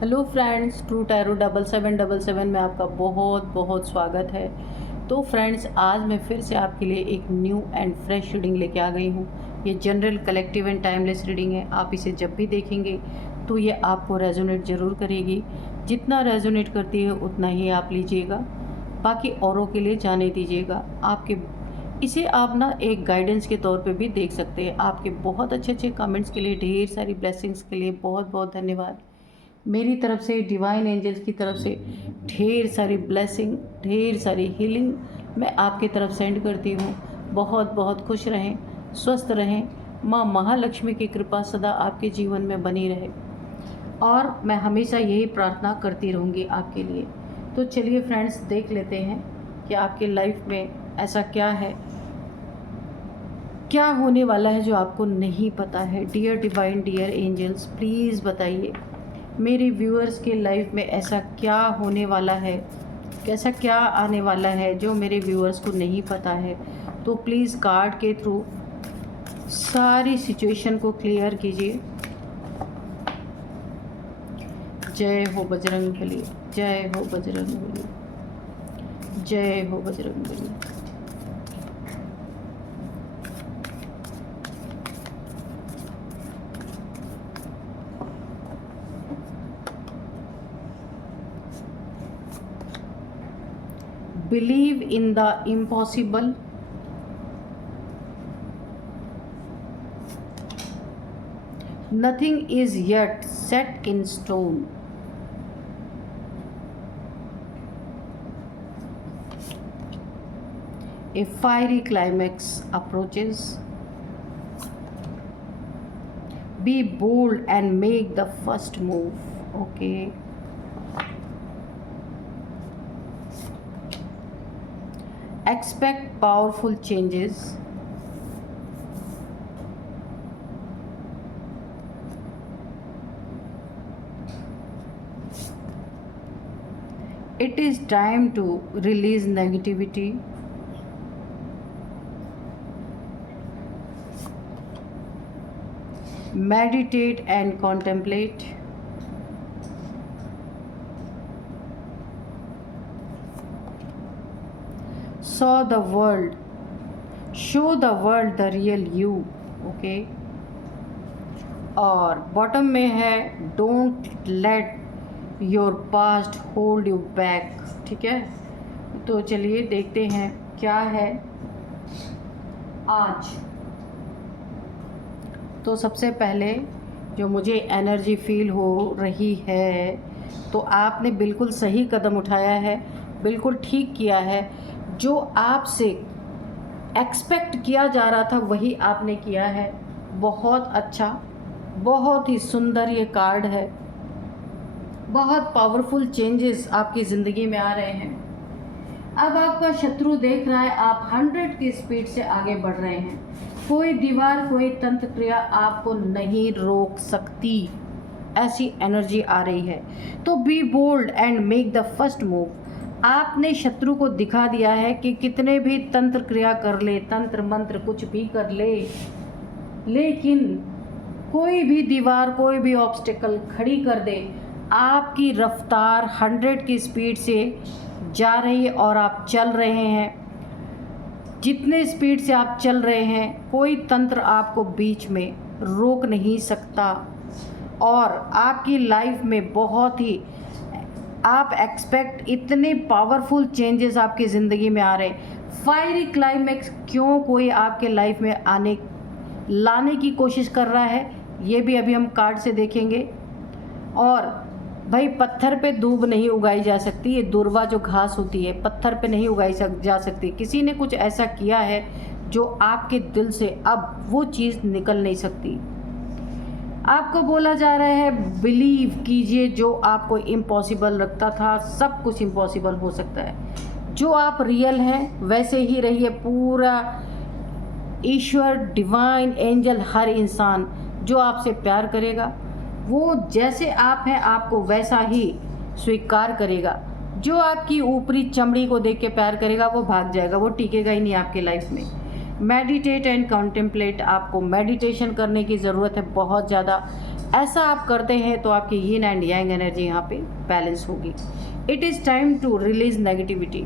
Hello friends, true tarot 7777 में आपका बहुत बहुत स्वागत है। तो फ्रेंड्स, आज मैं फिर से आपके लिए एक न्यू एंड फ्रेश रीडिंग लेके आ गई हूँ। ये general, collective and timeless reading है। आप इसे जब भी देखेंगे तो ये आपको रेजोनेट ज़रूर करेगी। जितना रेजोनेट करती है उतना ही आप लीजिएगा, बाकी औरों के लिए जाने दीजिएगा। इसे आप ना एक गाइडेंस के तौर पे भी देख सकते हैं। आपके बहुत अच्छे अच्छे कमेंट्स के लिए, ढेर सारी ब्लेसिंग्स के लिए बहुत बहुत धन्यवाद। मेरी तरफ से, डिवाइन एंजल्स की तरफ से ढेर सारी ब्लेसिंग, ढेर सारी हीलिंग मैं आपकी तरफ सेंड करती हूँ। बहुत बहुत खुश रहें, स्वस्थ रहें। माँ महालक्ष्मी की कृपा सदा आपके जीवन में बनी रहे और मैं हमेशा यही प्रार्थना करती रहूँगी आपके लिए। तो चलिए फ्रेंड्स, देख लेते हैं कि आपके लाइफ में ऐसा क्या है, क्या होने वाला है जो आपको नहीं पता है। Dear divine, dear angels, please बताइए मेरे व्यूअर्स के लाइफ में ऐसा क्या होने वाला है, कैसा क्या आने वाला है जो मेरे व्यूअर्स को नहीं पता है। तो प्लीज़ कार्ड के थ्रू सारी सिचुएशन को क्लियर कीजिए। जय हो बजरंगबली, जय हो बजरंगबली, जय हो Bajrangbali. Believe in the impossible. Nothing is yet set in stone. A fiery climax approaches. Be bold and make the first move. Okay. Expect powerful changes. It is time to release negativity. Meditate and contemplate. Show the world the real you. Okay. और bottom में है don't let your past hold you back. ठीक है, तो चलिए देखते हैं क्या है आज। तो सबसे पहले जो मुझे एनर्जी फील हो रही है, तो आपने बिल्कुल सही कदम उठाया है, बिल्कुल ठीक किया है। जो आपसे एक्सपेक्ट किया जा रहा था वही आपने किया है। बहुत अच्छा, बहुत ही सुंदर ये कार्ड है। बहुत पावरफुल चेंजेस आपकी ज़िंदगी में आ रहे हैं। अब आपका शत्रु देख रहा है आप 100 की स्पीड से आगे बढ़ रहे हैं। कोई दीवार, कोई तंत्र क्रिया आपको नहीं रोक सकती, ऐसी एनर्जी आ रही है। तो be bold and make the first move. आपने शत्रु को दिखा दिया है कि कितने भी तंत्र क्रिया कर ले, तंत्र मंत्र कुछ भी कर ले, लेकिन कोई भी दीवार, कोई भी ऑब्स्टिकल खड़ी कर दे। आपकी रफ्तार 100 की स्पीड से जा रही है और आप चल रहे हैं। जितने स्पीड से आप चल रहे हैं, कोई तंत्र आपको बीच में रोक नहीं सकता। और आपकी लाइफ में बहुत ही आप एक्सपेक्ट, इतने पावरफुल चेंजेस आपकी ज़िंदगी में आ रहे हैं। फायरी क्लाइमेक्स क्यों कोई आपके लाइफ में लाने की कोशिश कर रहा है, ये भी अभी हम कार्ड से देखेंगे। और भाई, पत्थर पे दूब नहीं उगाई जा सकती। ये दुर्वा जो घास होती है पत्थर पे नहीं उगाई जा सकती। किसी ने कुछ ऐसा किया है जो आपके दिल से अब वो चीज़ निकल नहीं सकती। आपको बोला जा रहा है बिलीव कीजिए, जो आपको इम्पॉसिबल लगता था सब कुछ इम्पॉसिबल हो सकता है। जो आप रियल हैं वैसे ही रहिए। पूरा ईश्वर, डिवाइन एंजल, हर इंसान जो आपसे प्यार करेगा, वो जैसे आप हैं आपको वैसा ही स्वीकार करेगा। जो आपकी ऊपरी चमड़ी को देख के प्यार करेगा वो भाग जाएगा, वो टिकेगा ही नहीं आपके लाइफ में। मेडिटेट एंड कॉन्टेम्पलेट, आपको मेडिटेशन करने की ज़रूरत है बहुत ज़्यादा। ऐसा आप करते हैं तो आपकी यिन एंड यांग एनर्जी यहाँ पे बैलेंस होगी। It is time to release negativity.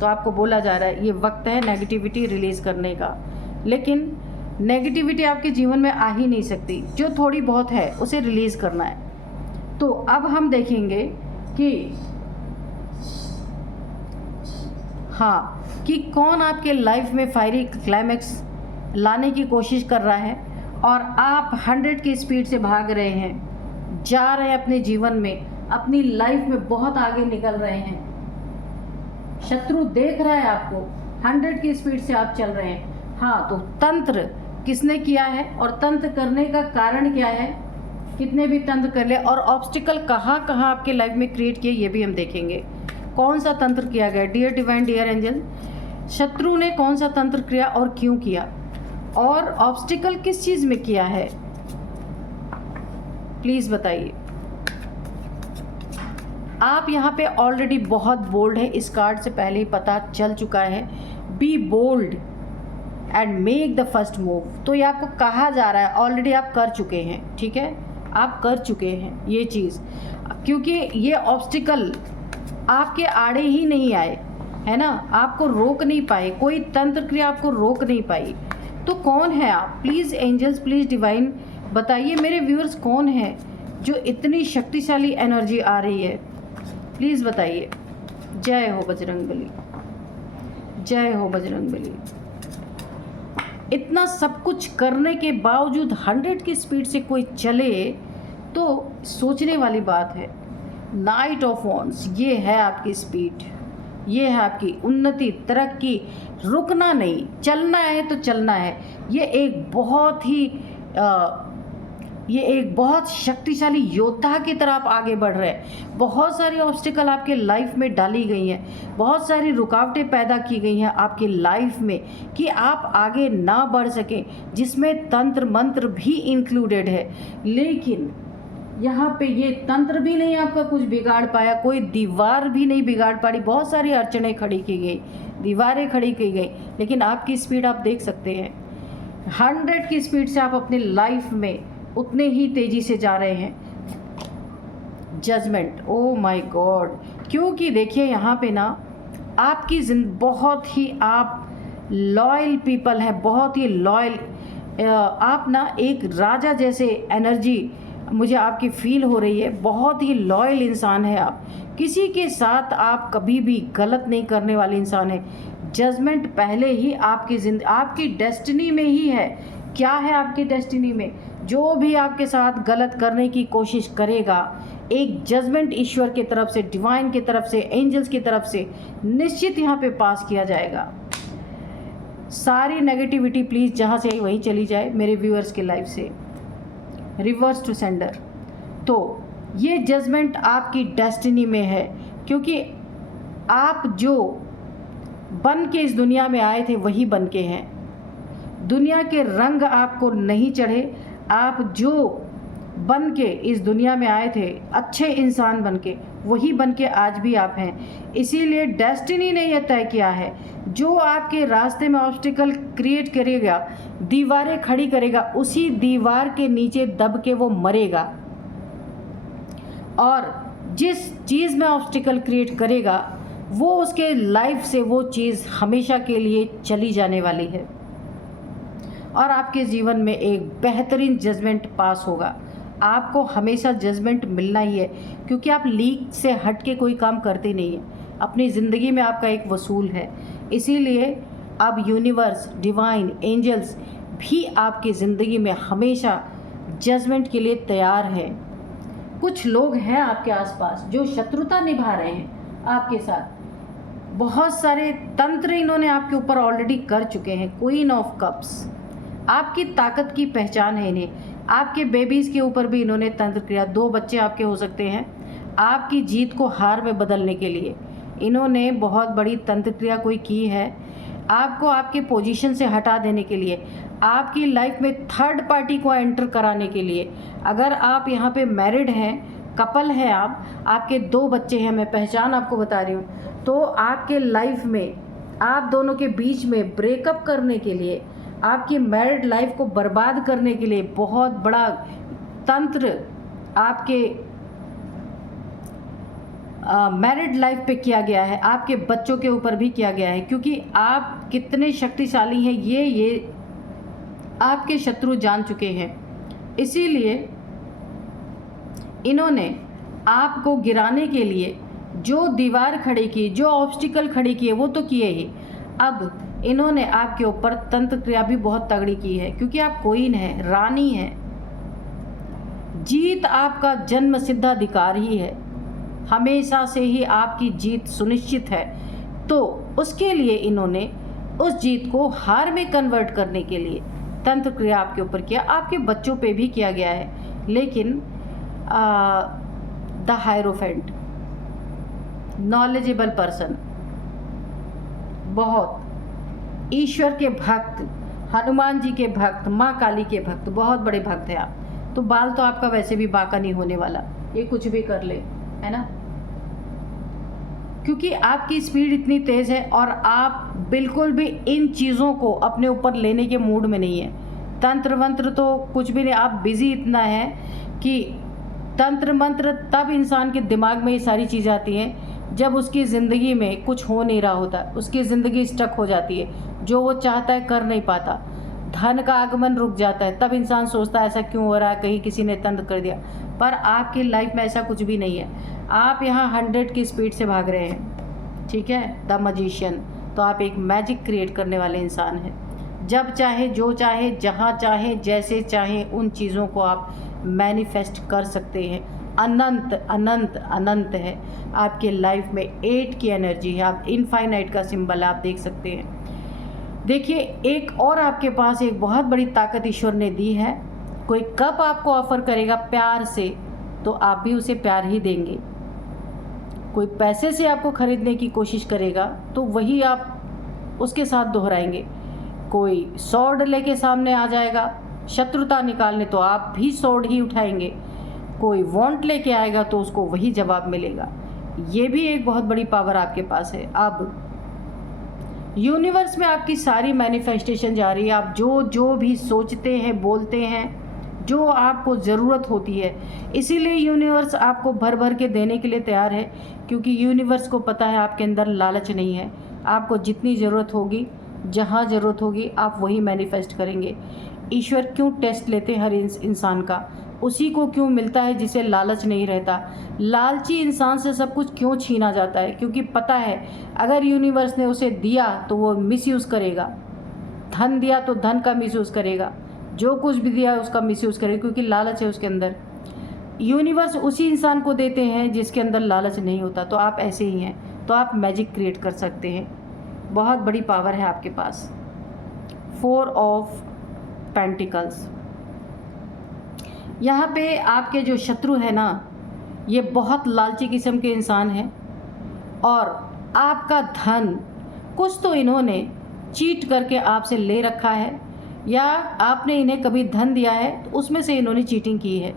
तो आपको बोला जा रहा है ये वक्त है नेगेटिविटी रिलीज़ करने का, लेकिन नेगेटिविटी आपके जीवन में आ ही नहीं सकती। जो थोड़ी बहुत है उसे रिलीज़ करना है। तो अब हम देखेंगे कि हाँ, कि कौन आपके लाइफ में फायरी क्लाइमैक्स लाने की कोशिश कर रहा है और आप 100 की स्पीड से भाग रहे हैं, जा रहे हैं अपने जीवन में, अपनी लाइफ में बहुत आगे निकल रहे हैं। शत्रु देख रहा है आपको, 100 की स्पीड से आप चल रहे हैं। हाँ, तो तंत्र किसने किया है और तंत्र करने का कारण क्या है, कितने भी तंत्र कर ले और ऑब्स्टिकल कहाँ कहाँ आपके लाइफ में क्रिएट किए ये भी हम देखेंगे। कौन सा तंत्र किया गया, डियर डिवाइन, डियर एंजल, शत्रु ने कौन सा तंत्र किया और क्यों किया, और ऑब्स्टिकल किस चीज़ में किया है, प्लीज़ बताइए। आप यहाँ पे ऑलरेडी बहुत बोल्ड है, इस कार्ड से पहले ही पता चल चुका है। Be bold and make the first move. तो ये आपको कहा जा रहा है, ऑलरेडी आप कर चुके हैं, ठीक है, आप कर चुके हैं ये चीज़, क्योंकि ये ऑब्स्टिकल आपके आड़े ही नहीं आए, है ना, आपको रोक नहीं पाए, कोई तंत्र क्रिया आपको रोक नहीं पाई। तो कौन है आप, प्लीज़ एंजल्स, प्लीज़ डिवाइन बताइए मेरे व्यूअर्स, कौन है जो इतनी शक्तिशाली एनर्जी आ रही है, प्लीज़ बताइए। जय हो बजरंगबली, जय हो बजरंगबली। इतना सब कुछ करने के बावजूद 100 की स्पीड से कोई चले तो सोचने वाली बात है। नाइट ऑफ वॉन्ड्स, ये है आपकी स्पीड, ये है आपकी उन्नति, तरक्की, रुकना नहीं, चलना है तो चलना है। ये एक बहुत शक्तिशाली योद्धा की तरह आप आगे बढ़ रहे हैं। बहुत सारी ऑब्स्टिकल आपके लाइफ में डाली गई हैं, बहुत सारी रुकावटें पैदा की गई हैं आपकी लाइफ में कि आप आगे ना बढ़ सकें, जिसमें तंत्र मंत्र भी इंक्लूडेड है। लेकिन यहाँ पे ये तंत्र भी नहीं आपका कुछ बिगाड़ पाया, कोई दीवार भी नहीं बिगाड़ पाई। बहुत सारी अड़चनें खड़ी की गई, दीवारें खड़ी की गई, लेकिन आपकी स्पीड आप देख सकते हैं, 100 की स्पीड से आप अपने लाइफ में उतने ही तेज़ी से जा रहे हैं। जजमेंट, ओ माय गॉड, क्योंकि देखिए यहाँ पे ना आपकी बहुत ही आप लॉयल पीपल हैं, बहुत ही लॉयल, आप ना एक राजा जैसे एनर्जी मुझे आपकी फील हो रही है। बहुत ही लॉयल इंसान है आप, किसी के साथ आप कभी भी गलत नहीं करने वाले इंसान है। जजमेंट पहले ही आपकी आपकी डेस्टिनी में ही है। क्या है आपकी डेस्टिनी में, जो भी आपके साथ गलत करने की कोशिश करेगा, एक जजमेंट ईश्वर की तरफ से, डिवाइन की तरफ से, एंजल्स की तरफ से निश्चित यहाँ पे पास किया जाएगा। सारी नेगेटिविटी प्लीज़ जहाँ से वहीं चली जाए मेरे व्यूअर्स के लाइफ से, रिवर्स टू सेंडर। तो ये जजमेंट आपकी डेस्टिनी में है, क्योंकि आप जो बन के इस दुनिया में आए थे वही बन के हैं। दुनिया के रंग आपको नहीं चढ़े, आप जो बन के इस दुनिया में आए थे, अच्छे इंसान बन के, वही बन के आज भी आप हैं। इसीलिए डेस्टिनी ने यह तय किया है, जो आपके रास्ते में ऑब्स्टिकल क्रिएट करेगा, दीवारें खड़ी करेगा, उसी दीवार के नीचे दब के वो मरेगा। और जिस चीज़ में ऑब्स्टिकल क्रिएट करेगा, वो उसके लाइफ से वो चीज़ हमेशा के लिए चली जाने वाली है और आपके जीवन में एक बेहतरीन जजमेंट पास होगा। आपको हमेशा जजमेंट मिलना ही है, क्योंकि आप लीक से हट के कोई काम करते नहीं हैं। अपनी ज़िंदगी में आपका एक वसूल है, इसीलिए अब यूनिवर्स, डिवाइन, एंजल्स भी आपकी ज़िंदगी में हमेशा जजमेंट के लिए तैयार हैं। कुछ लोग हैं आपके आसपास जो शत्रुता निभा रहे हैं आपके साथ, बहुत सारे तंत्र इन्होंने आपके ऊपर ऑलरेडी कर चुके हैं। क्वीन ऑफ कप्स, आपकी ताकत की पहचान है इन्हें। आपके बेबीज़ के ऊपर भी इन्होंने तंत्र किया। 2 बच्चे आपके हो सकते हैं। आपकी जीत को हार में बदलने के लिए इन्होंने बहुत बड़ी तंत्र क्रिया कोई की है, आपको आपके पोजीशन से हटा देने के लिए, आपकी लाइफ में थर्ड पार्टी को एंटर कराने के लिए। अगर आप यहाँ पे मैरिड हैं, कपल हैं, आपके 2 बच्चे हैं, मैं पहचान आपको बता रही हूँ, तो आपके लाइफ में आप दोनों के बीच में ब्रेकअप करने के लिए, आपकी मैरिड लाइफ को बर्बाद करने के लिए बहुत बड़ा तंत्र आपके मैरिड लाइफ पे किया गया है, आपके बच्चों के ऊपर भी किया गया है, क्योंकि आप कितने शक्तिशाली हैं ये आपके शत्रु जान चुके हैं। इसीलिए इन्होंने आपको गिराने के लिए जो दीवार खड़ी की, जो ऑब्स्टिकल खड़ी किए, वो तो किए ही, अब इन्होंने आपके ऊपर तंत्र क्रिया भी बहुत तगड़ी की है, क्योंकि आप क्वीन हैं, रानी हैं। जीत आपका जन्म सिद्धाधिकार ही है, हमेशा से ही आपकी जीत सुनिश्चित है। तो उसके लिए इन्होंने उस जीत को हार में कन्वर्ट करने के लिए तंत्र क्रिया आपके ऊपर किया, आपके बच्चों पे भी किया गया है। लेकिन द हायरोफेंट, नॉलेजेबल पर्सन, बहुत ईश्वर के भक्त, हनुमान जी के भक्त, माँ काली के भक्त, बहुत बड़े भक्त हैं आप। तो बाल तो आपका वैसे भी बांका नहीं होने वाला, ये कुछ भी कर ले, है ना, क्योंकि आपकी स्पीड इतनी तेज़ है और आप बिल्कुल भी इन चीज़ों को अपने ऊपर लेने के मूड में नहीं है। तंत्र मंत्र तो कुछ भी नहीं, आप बिजी इतना है कि तंत्र मंत्र तब इंसान के दिमाग में ये सारी चीज़ें आती हैं जब उसकी ज़िंदगी में कुछ हो नहीं रहा होता, उसकी ज़िंदगी स्टक हो जाती है, जो वो चाहता है कर नहीं पाता, धन का आगमन रुक जाता है, तब इंसान सोचता है ऐसा क्यों हो रहा है, कहीं किसी ने तंत्र कर दिया। पर आपकी लाइफ में ऐसा कुछ भी नहीं है, आप यहाँ 100 की स्पीड से भाग रहे हैं, ठीक है, द मैजिशियन। तो आप एक मैजिक क्रिएट करने वाले इंसान हैं। जब चाहे, जो चाहे, जहाँ चाहे, जैसे चाहे, उन चीज़ों को आप मैनिफेस्ट कर सकते हैं। अनंत अनंत अनंत है आपके लाइफ में, 8 की एनर्जी है, आप इनफाइनाइट का सिंबल आप देख सकते हैं। देखिए, एक और आपके पास एक बहुत बड़ी ताकत ईश्वर ने दी है। कोई कप आपको ऑफर करेगा प्यार से, तो आप भी उसे प्यार ही देंगे। कोई पैसे से आपको खरीदने की कोशिश करेगा तो वही आप उसके साथ दोहराएंगे। कोई स्वॉर्ड लेके सामने आ जाएगा शत्रुता निकालने, तो आप भी स्वॉर्ड ही उठाएंगे। कोई वांट लेके आएगा तो उसको वही जवाब मिलेगा। ये भी एक बहुत बड़ी पावर आपके पास है। अब यूनिवर्स में आपकी सारी मैनिफेस्टेशन जा रही है। आप जो जो भी सोचते हैं, बोलते हैं, जो आपको ज़रूरत होती है, इसीलिए यूनिवर्स आपको भर भर के देने के लिए तैयार है, क्योंकि यूनिवर्स को पता है आपके अंदर लालच नहीं है। आपको जितनी ज़रूरत होगी, जहाँ ज़रूरत होगी, आप वही मैनिफेस्ट करेंगे। ईश्वर क्यों टेस्ट लेते हैं हर इंसान का? उसी को क्यों मिलता है जिसे लालच नहीं रहता। लालची इंसान से सब कुछ क्यों छीना जाता है? क्योंकि पता है अगर यूनिवर्स ने उसे दिया तो वो मिसयूज़ करेगा। धन दिया तो धन का मिसयूज़ करेगा, जो कुछ भी दिया है उसका मिसयूज़ करेगा, क्योंकि लालच है उसके अंदर। यूनिवर्स उसी इंसान को देते हैं जिसके अंदर लालच नहीं होता। तो आप ऐसे ही हैं, तो आप मैजिक क्रिएट कर सकते हैं। बहुत बड़ी पावर है आपके पास। 4 ऑफ पेंटिकल्स, यहाँ पे आपके जो शत्रु है ना, ये बहुत लालची किस्म के इंसान हैं, और आपका धन कुछ तो इन्होंने चीट करके आपसे ले रखा है, या आपने इन्हें कभी धन दिया है तो उसमें से इन्होंने चीटिंग की है,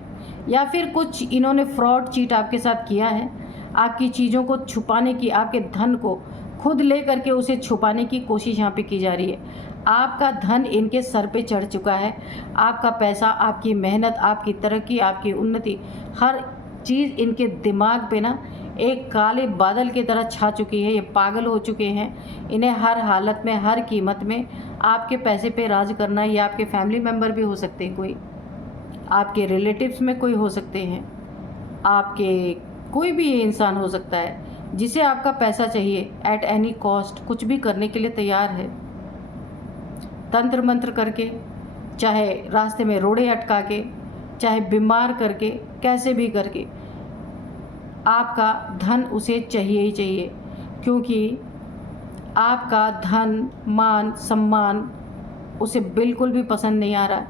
या फिर कुछ इन्होंने फ्रॉड चीट आपके साथ किया है। आपकी चीज़ों को छुपाने की, आपके धन को खुद ले करके उसे छुपाने की कोशिश यहाँ पे की जा रही है। आपका धन इनके सर पे चढ़ चुका है। आपका पैसा, आपकी मेहनत, आपकी तरक्की, आपकी उन्नति, हर चीज़ इनके दिमाग पे ना एक काले बादल की तरह छा चुकी है। ये पागल हो चुके हैं। इन्हें हर हालत में, हर कीमत में आपके पैसे पे राज करना है। ये आपके फैमिली मेम्बर भी हो सकते हैं, कोई आपके रिलेटिव्स में कोई हो सकते हैं, आपके कोई भी इंसान हो सकता है जिसे आपका पैसा चाहिए। एट एनी कॉस्ट कुछ भी करने के लिए तैयार है, तंत्र मंत्र करके, चाहे रास्ते में रोड़े अटका के, चाहे बीमार करके, कैसे भी करके आपका धन उसे चाहिए ही चाहिए। क्योंकि आपका धन, मान, सम्मान उसे बिल्कुल भी पसंद नहीं आ रहा।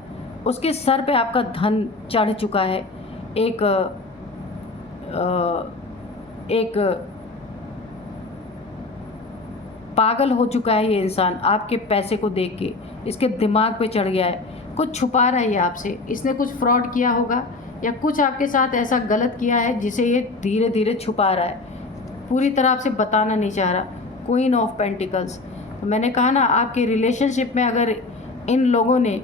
उसके सर पे आपका धन चढ़ चुका है। एक पागल हो चुका है ये इंसान आपके पैसे को देख के। इसके दिमाग पे चढ़ गया है, कुछ छुपा रहा है ये आपसे। इसने कुछ फ्रॉड किया होगा या कुछ आपके साथ ऐसा गलत किया है जिसे ये धीरे धीरे छुपा रहा है, पूरी तरह आपसे बताना नहीं चाह रहा। क्वीन ऑफ पेंटिकल्स, तो मैंने कहा ना, आपके रिलेशनशिप में अगर इन लोगों ने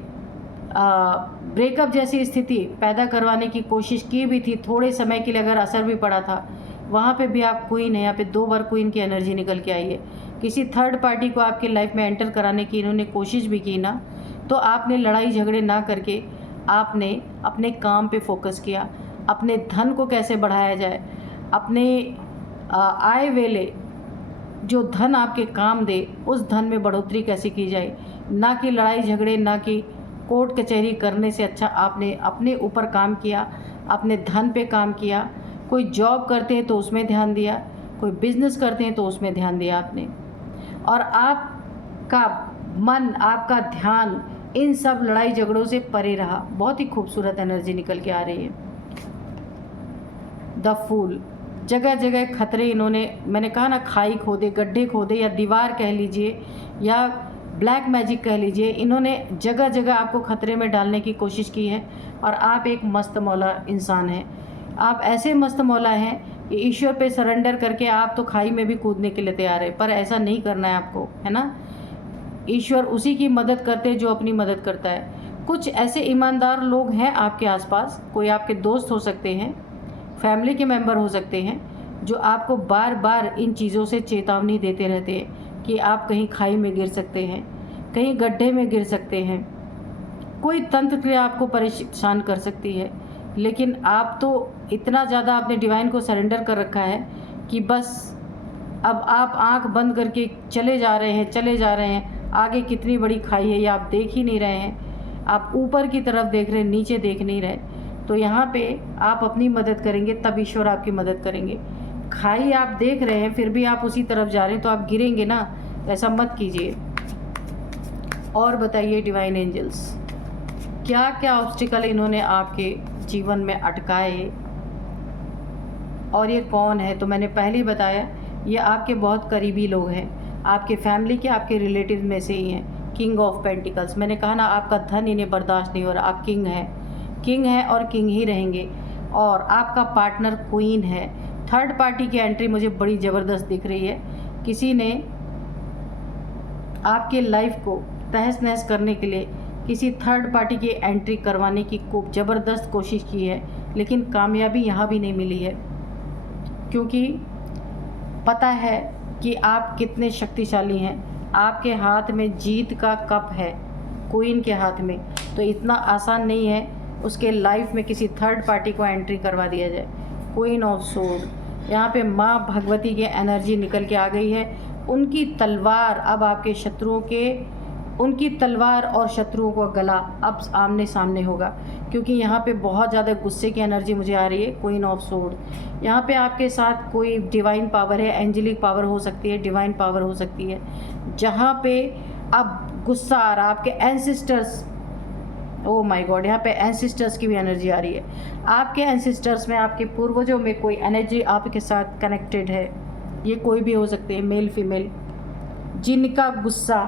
ब्रेकअप जैसी स्थिति पैदा करवाने की कोशिश की भी थी, थोड़े समय के लिए अगर असर भी पड़ा था, वहाँ पे भी आप क्वीन है। यहाँ पे 2 बार क्वीन की एनर्जी निकल के आई है। किसी थर्ड पार्टी को आपकी लाइफ में एंटर कराने की इन्होंने कोशिश भी की ना, तो आपने लड़ाई झगड़े ना करके आपने अपने काम पे फोकस किया, अपने धन को कैसे बढ़ाया जाए, अपने आय वेले जो धन आपके काम दे उस धन में बढ़ोतरी कैसे की जाए, ना कि लड़ाई झगड़े, ना कि कोर्ट कचहरी करने से अच्छा आपने अपने ऊपर काम किया, अपने धन पे काम किया। कोई जॉब करते हैं तो उसमें ध्यान दिया, कोई बिजनेस करते हैं तो उसमें ध्यान दिया आपने, और आपका मन, आपका ध्यान इन सब लड़ाई झगड़ों से परे रहा। बहुत ही खूबसूरत एनर्जी निकल के आ रही है। द फूल, जगह जगह खतरे इन्होंने, मैंने कहा ना, खाई खोदे, गड्ढे खोदे, या दीवार कह लीजिए या ब्लैक मैजिक कह लीजिए, इन्होंने जगह जगह आपको खतरे में डालने की कोशिश की है। और आप एक मस्त मौला इंसान हैं। आप ऐसे मस्त मौला हैं कि ईश्वर पे सरेंडर करके आप तो खाई में भी कूदने के लिए तैयार है, पर ऐसा नहीं करना है आपको, है ना। ईश्वर उसी की मदद करते हैं जो अपनी मदद करता है। कुछ ऐसे ईमानदार लोग हैं आपके आसपास, कोई आपके दोस्त हो सकते हैं, फैमिली के मेंबर हो सकते हैं, जो आपको बार बार इन चीज़ों से चेतावनी देते रहते हैं कि आप कहीं खाई में गिर सकते हैं, कहीं गड्ढे में गिर सकते हैं, कोई तंत्र क्रिया आपको परेशान कर सकती है। लेकिन आप तो इतना ज़्यादा आपने डिवाइन को सरेंडर कर रखा है कि बस अब आप आंख बंद करके चले जा रहे हैं। आगे कितनी बड़ी खाई है ये आप देख ही नहीं रहे हैं, आप ऊपर की तरफ देख रहे हैं, नीचे देख नहीं रहे। तो यहाँ पे आप अपनी मदद करेंगे तब ईश्वर आपकी मदद करेंगे। खाई आप देख रहे हैं फिर भी आप उसी तरफ जा रहे हैं तो आप गिरेंगे ना, ऐसा मत कीजिए। और बताइए डिवाइन एंजल्स, क्या क्या ऑब्स्टिकल इन्होंने आपके जीवन में अटकाए, और ये कौन है? तो मैंने पहले ही बताया, ये आपके बहुत करीबी लोग हैं, आपके फैमिली के, आपके रिलेटिव में से ही हैं। किंग ऑफ पेंटिकल्स, मैंने कहा ना, आपका धन इन्हें बर्दाश्त नहीं हो रहा। आप किंग हैं और किंग ही रहेंगे। और आपका पार्टनर क्वीन है। थर्ड पार्टी की एंट्री मुझे बड़ी ज़बरदस्त दिख रही है। किसी ने आपके लाइफ को तहस नहस करने के लिए किसी थर्ड पार्टी की एंट्री करवाने की खूब ज़बरदस्त कोशिश की है, लेकिन कामयाबी यहाँ भी नहीं मिली है, क्योंकि पता है कि आप कितने शक्तिशाली हैं। आपके हाथ में जीत का कप है, क्वीन के हाथ में, तो इतना आसान नहीं है उसके लाइफ में किसी थर्ड पार्टी को एंट्री करवा दिया जाए। क्वीन ऑफ सोर्ड, यहाँ पे माँ भगवती की एनर्जी निकल के आ गई है। उनकी तलवार अब आपके शत्रुओं के, उनकी तलवार और शत्रुओं का गला अब आमने सामने होगा, क्योंकि यहाँ पे बहुत ज़्यादा गुस्से की एनर्जी मुझे आ रही है। क्वीन ऑफ सोर्ड, यहाँ पे आपके साथ कोई डिवाइन पावर है, एंजेलिक पावर हो सकती है, डिवाइन पावर हो सकती है, जहाँ पे अब गुस्सा आ रहा, आपके एंसिस्टर्स, ओह माय गॉड, यहाँ पे एंसिस्टर्स की भी एनर्जी आ रही है। आपके एंसिस्टर्स में, आपके पूर्वजों में कोई एनर्जी आपके साथ कनेक्टेड है। ये कोई भी हो सकते हैं, मेल फीमेल, जिनका गुस्सा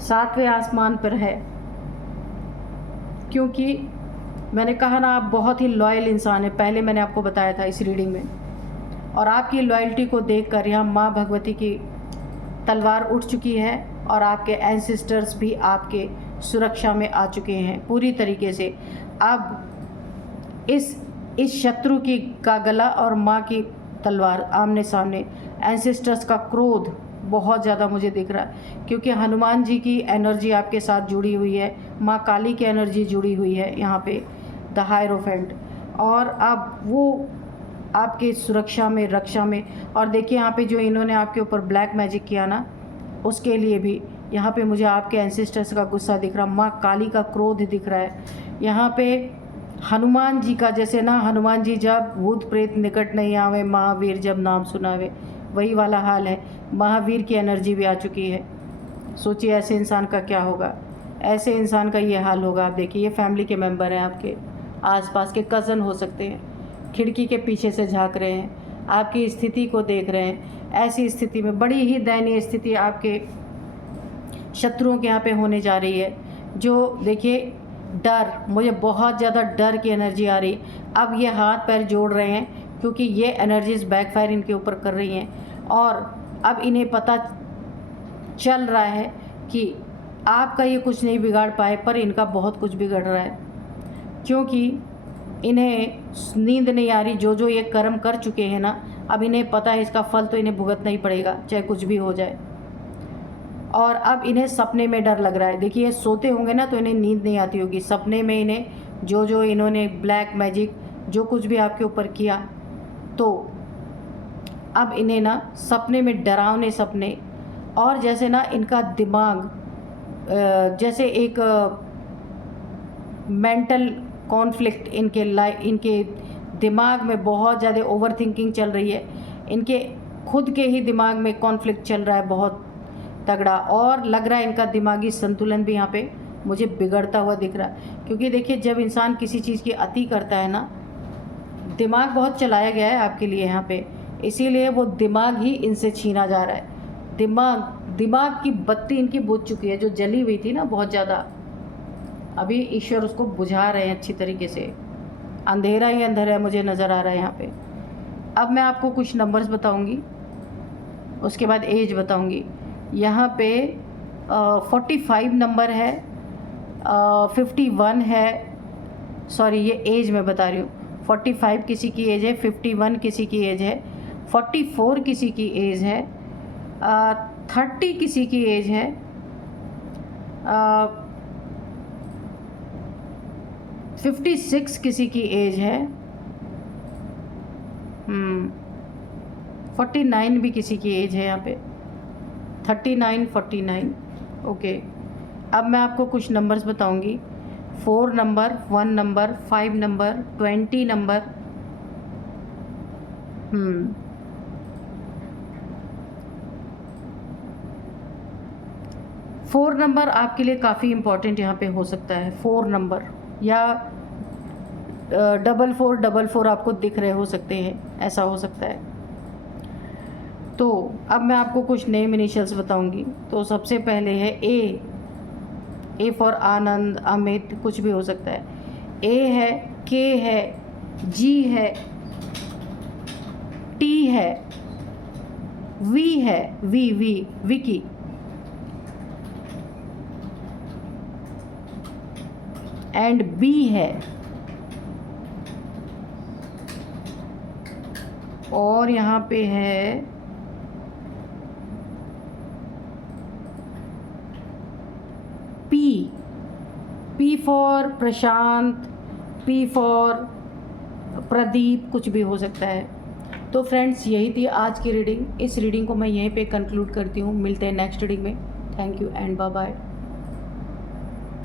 7वें आसमान पर है। क्योंकि मैंने कहा ना, आप बहुत ही लॉयल इंसान हैं, पहले मैंने आपको बताया था इस रीडिंग में। और आपकी लॉयल्टी को देखकर यहाँ माँ भगवती की तलवार उठ चुकी है, और आपके एंसिस्टर्स भी आपके सुरक्षा में आ चुके हैं पूरी तरीके से। अब इस शत्रु की का गला और माँ की तलवार आमने सामने। एंसिस्टर्स का क्रोध बहुत ज़्यादा मुझे दिख रहा है, क्योंकि हनुमान जी की एनर्जी आपके साथ जुड़ी हुई है, माँ काली की एनर्जी जुड़ी हुई है यहाँ पे, द हायरोफेंट, और अब वो आपके सुरक्षा में, रक्षा में। और देखिए यहाँ पे जो इन्होंने आपके ऊपर ब्लैक मैजिक किया ना, उसके लिए भी यहाँ पे मुझे आपके एंसेस्टर्स का गुस्सा दिख रहा, माँ काली का क्रोध दिख रहा है। यहाँ पे हनुमान जी का, जैसे ना, हनुमान जी जब भूत प्रेत निकट नहीं आवे, महावीर जब नाम सुनावे, वही वाला हाल है। महावीर की एनर्जी भी आ चुकी है। सोचिए ऐसे इंसान का क्या होगा, ऐसे इंसान का ये हाल होगा। आप देखिए, ये फैमिली के मेंबर हैं, आपके आसपास के कज़न हो सकते हैं, खिड़की के पीछे से झांक रहे हैं, आपकी स्थिति को देख रहे हैं। ऐसी स्थिति में बड़ी ही दयनीय स्थिति आपके शत्रुओं के यहाँ पे होने जा रही है। जो देखिए, डर, मुझे बहुत ज़्यादा डर की एनर्जी आ रही। अब ये हाथ पैर जोड़ रहे हैं, क्योंकि ये एनर्जीज बैकफायर इनके ऊपर कर रही हैं, और अब इन्हें पता चल रहा है कि आपका ये कुछ नहीं बिगाड़ पाए, पर इनका बहुत कुछ बिगड़ रहा है, क्योंकि इन्हें नींद नहीं आ रही। जो जो ये कर्म कर चुके हैं ना, अब इन्हें पता है इसका फल तो इन्हें भुगतना ही पड़ेगा, चाहे कुछ भी हो जाए। और अब इन्हें सपने में डर लग रहा है। देखिए, सोते होंगे ना तो इन्हें नींद नहीं आती होगी, सपने में इन्हें जो जो इन्होंने ब्लैक मैजिक जो कुछ भी आपके ऊपर किया, तो अब इन्हें ना सपने में डरावने सपने, और जैसे ना इनका दिमाग जैसे एक मेंटल कॉन्फ्लिक्ट इनके दिमाग में बहुत ज़्यादा ओवर थिंकिंग चल रही है। इनके खुद के ही दिमाग में कॉन्फ्लिक्ट चल रहा है बहुत तगड़ा, और लग रहा है इनका दिमागी संतुलन भी यहाँ पे मुझे बिगड़ता हुआ दिख रहा है। क्योंकि देखिए, जब इंसान किसी चीज़ की अति करता है ना, दिमाग बहुत चलाया गया है आपके लिए यहाँ पे, इसीलिए वो दिमाग ही इनसे छीना जा रहा है। दिमाग की बत्ती इनकी बुझ चुकी है, जो जली हुई थी ना बहुत ज़्यादा, अभी ईश्वर उसको बुझा रहे हैं अच्छी तरीके से। अंधेरा ही अंधेरा मुझे नज़र आ रहा है यहाँ पे। अब मैं आपको कुछ नंबर्स बताऊँगी, उसके बाद एज बताऊँगी। यहाँ पे 45 नंबर है, 51 है, सॉरी ये एज मैं बता रही हूँ। 45 किसी की एज है, 51 किसी की एज है, 44 किसी की एज है, 30 किसी की एज है, 56 किसी की एज है, 49 भी किसी की एज है यहाँ पे, 39, 49। ओके, अब मैं आपको कुछ नंबर्स बताऊंगी। 4 number, 1 number, 5 number, 20 number. 4 number आपके लिए काफ़ी इम्पोर्टेंट यहाँ पे हो सकता है। 4 नंबर या 4444 आपको दिख रहे हो सकते हैं, ऐसा हो सकता है। तो अब मैं आपको कुछ नेम इनिशियल्स बताऊंगी। तो सबसे पहले है ए फॉर आनंद, अमित, कुछ भी हो सकता है। ए है, के है, जी है, टी है, वी है, वी विकी, एंड बी है, और यहाँ पे है P for Prashant, P for Pradeep, कुछ भी हो सकता है। तो फ्रेंड्स, यही थी आज की रीडिंग। इस रीडिंग को मैं यहीं पे कंक्लूड करती हूँ। मिलते हैं नेक्स्ट रीडिंग में। Thank you and bye bye.